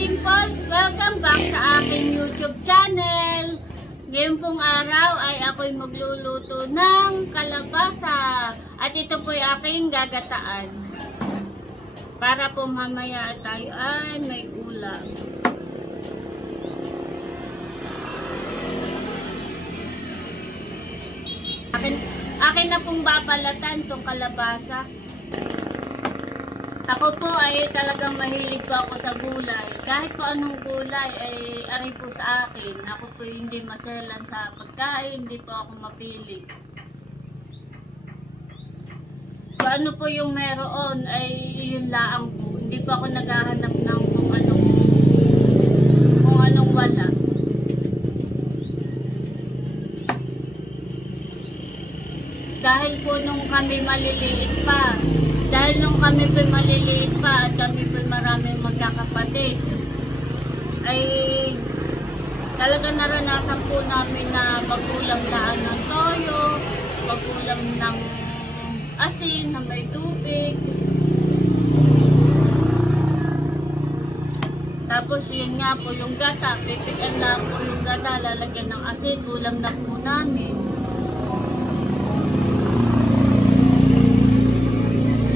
Dimple! Welcome back sa aking YouTube channel! Ngayon pong araw ay ako'y magluluto ng kalabasa at ito po'y aking gagataan para po mamaya tayo ay may ulam. Akin na pong babalatan itong kalabasa. Ako po ay talagang mahilig po ako sa gulay. Kahit po anong gulay ay aray po sa akin. Ako po hindi maselan sa pagkain, hindi po ako mapili. Kung ano po yung meron ay yun laang po. Hindi po ako naghahanap ng kung anong wala. Dahil po nung kami maliliit pa, at kami po maraming magkakapatid, ay talaga naranasan po namin na magulam daan ng toyo, magulam ng asin na may tubig. Tapos yun nga po yung gata, pipikan na po yung gata, lalagyan ng asin, ulam na po namin.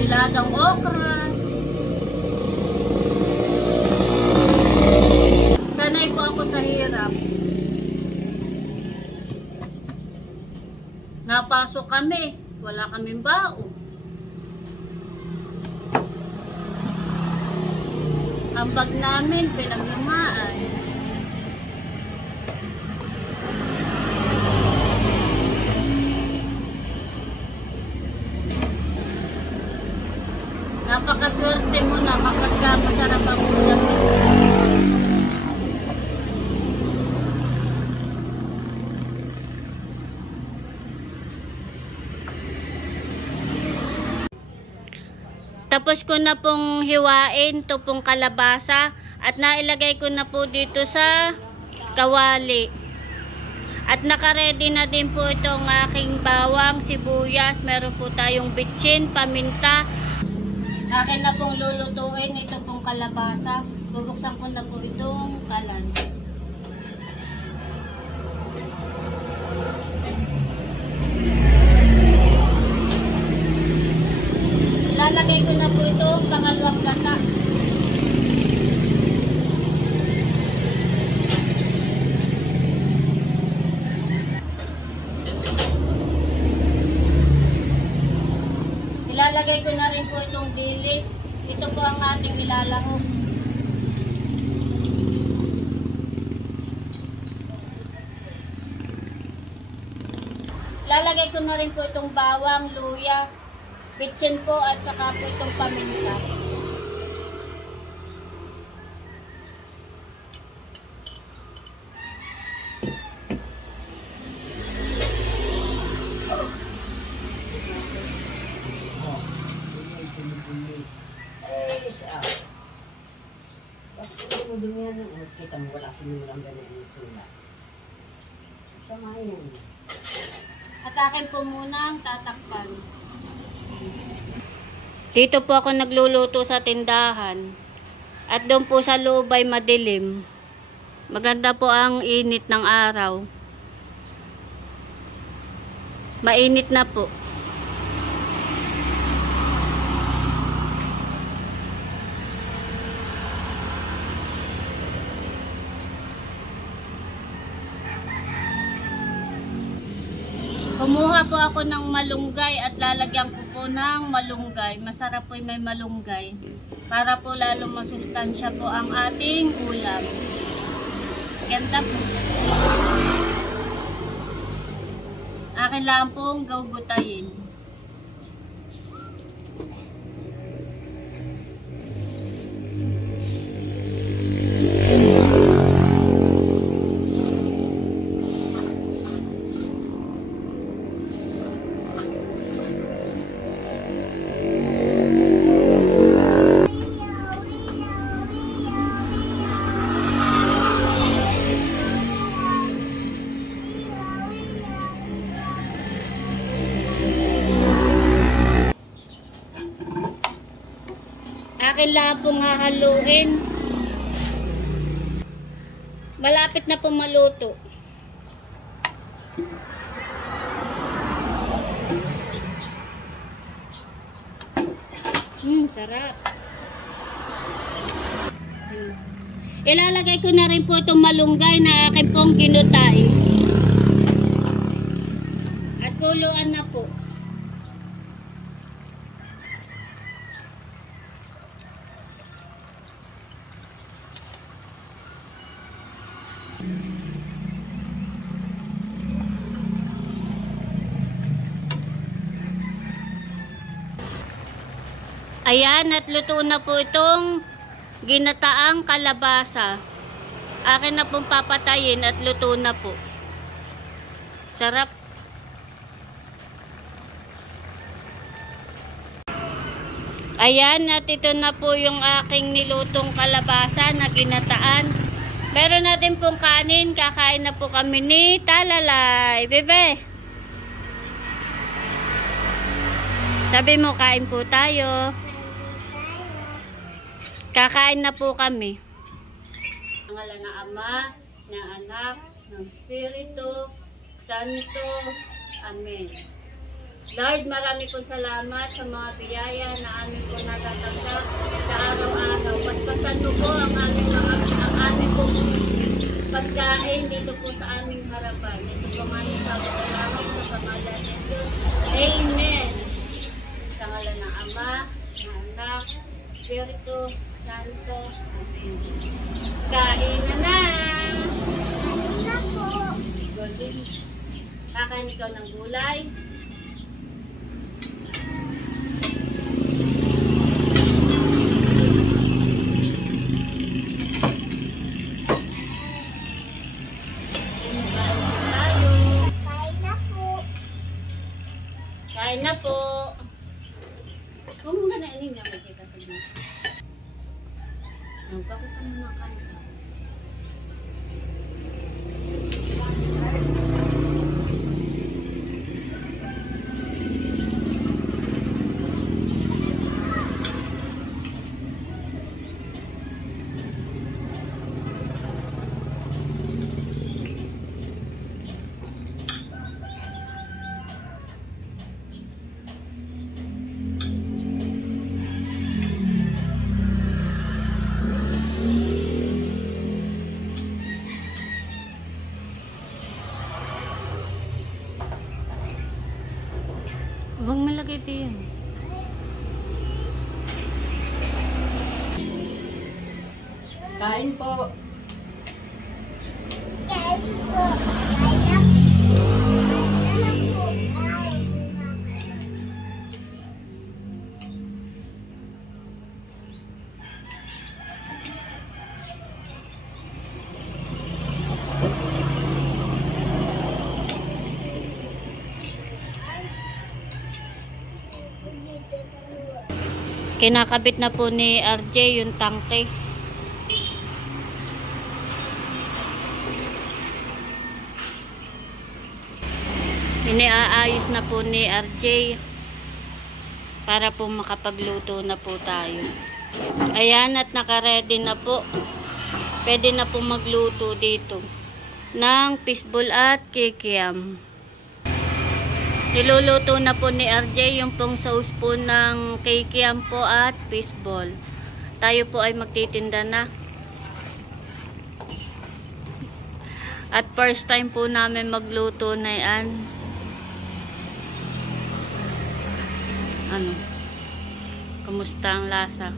Nilagang okra. Sanay po ako sa hirap. Napasok kami, wala kaming bao. Ang bag namin pinaglumaan. Napakaswerte mo na kapag masarap ang ulam. Tapos ko na pong hiwain ito pong kalabasa at nailagay ko na po dito sa kawali. At nakaredy na din po itong aking bawang, sibuyas, meron po tayong bitsin, paminta. Akin na pong lulutuin ito pong kalabasa. Bubuksan ko na po itong kalan. Lalagay ko na po itong pangalawang gata. Ilalagay ko na rin po itong dilis. Ito po ang ating ilalahok. Ilalagay ko na rin po itong bawang, luya, bitsin po at saka po itong paminta. Kita mo wala sinulang ganyan yung sulat. Sama yan. At akin po muna ang tatakpan. Dito po ako nagluluto sa tindahan. At doon po sa loob ay madilim. Maganda po ang init ng araw. Mainit na po. Kumuha po ako ng malunggay at lalagyan ko po ng malunggay. Masarap po may malunggay. Para po lalo masustansya po ang ating ulam. Ganda po. Akin lang pong gugutayin. Akin lang pong hahaluin. Malapit na po maluto. Sarap. Ilalagay ko na rin po itong malunggay na akin pong ginutay. At kuluan na po. Ayan, at luto na po itong ginataang kalabasa. Akin na pong papatayin at luto na po. Sarap. Ayan, at ito na po yung aking nilutong kalabasa na ginataan. Meron natin pong kanin. Kakain na po kami ni Talalay. Bebe! Sabi mo, kain po tayo. Kakain na po kami. Ang ngalan ng Ama, ng Anak, ng Espiritu Santo. Amen. Lord, marami pong salamat sa mga biyaya na amin po natatanggap sa araw-araw. Paspasan mo po ang aming pong pagkain dito po sa aming harapan. Ito po nga yung salamat sa pangalan ng Diyos. Amen. Sa ngalan ng Ama, ng Anak, Espiritu Santo. Kain na na! Kain na po! Golden. Kakain ikaw ng gulay. Kain na po! Kain na po! Kung mga na-inig na magkita sa dito. Tapos ano na kain. Huwag malagay din. Kain po. Kain po. Kinakabit na po ni RJ yung tangke. Iniaayos na po ni RJ para po makapagluto na po tayo. Ayan, at nakaready na po. Pwede na po magluto dito ng fishball at kikiam. Niluluto na po ni RJ yung pong sauce po ng kikiam po at fishball. Tayo po ay magtitinda na. At first time po namin magluto na yan. Ano? Kumusta ang lasa?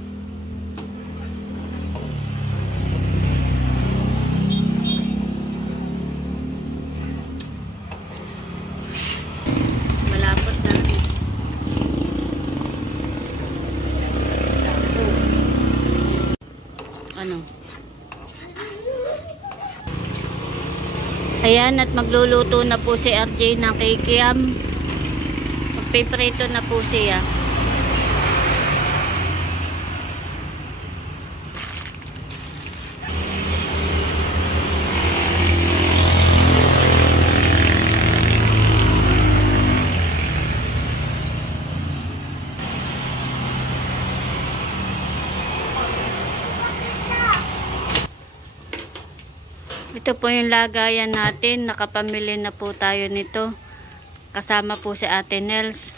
Ano? Ayan, at magluluto na po si RJ ng kikiam. Magpiprito na po siya. Ito po yung lagayan natin. Nakapamili na po tayo nito. Kasama po si Ate Nels.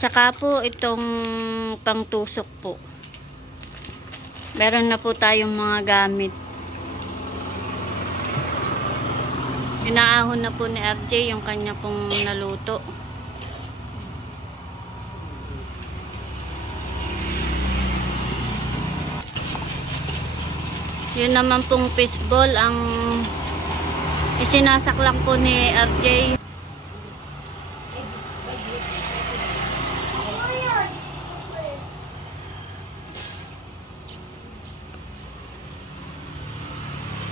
Saka po itong pangtusok po. Meron na po tayong mga gamit. Inaahon na po ni RJ yung kanya pong naluto. Yun naman pong fishball ang isinasak lang po ni RJ.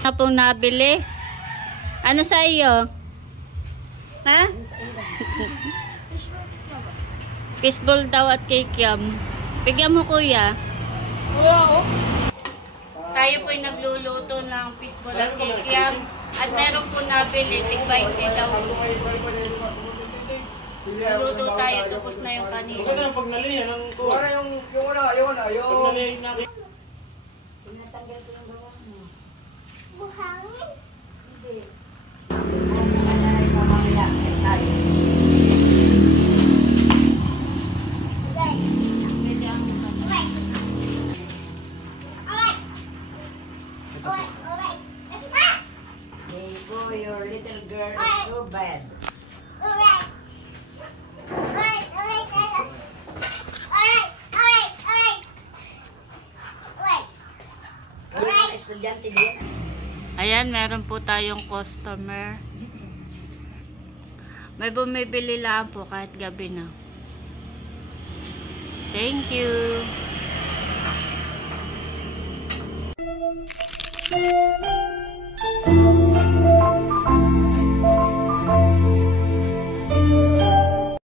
Na pong nabili. Ano sa iyo? Ha? Fishball daw at kikiam. Bigyan mo kuya. Tayo po'y nagluluto ng fishball at kikiam. At meron po nabili, tig-20 daw. Naluto tayo, tapos na yung kanina. Huwag na pag nalihan ng tuwa. Yung pag nalihan natin. Tinatanggal ko yung gawa mo. Buhangin? Hindi. Ay, mamaya. Tayo. Pwede ang Alright. Alright. Alright. Alright. Let's go. Diego, your little girl is so bad. Alright. Alright. Alright. Alright. Alright. Alright. Alright. Alright. Yung mga estudyante din. Ayan, meron po tayong customer. May bumibili lang po kahit gabi na. Thank you.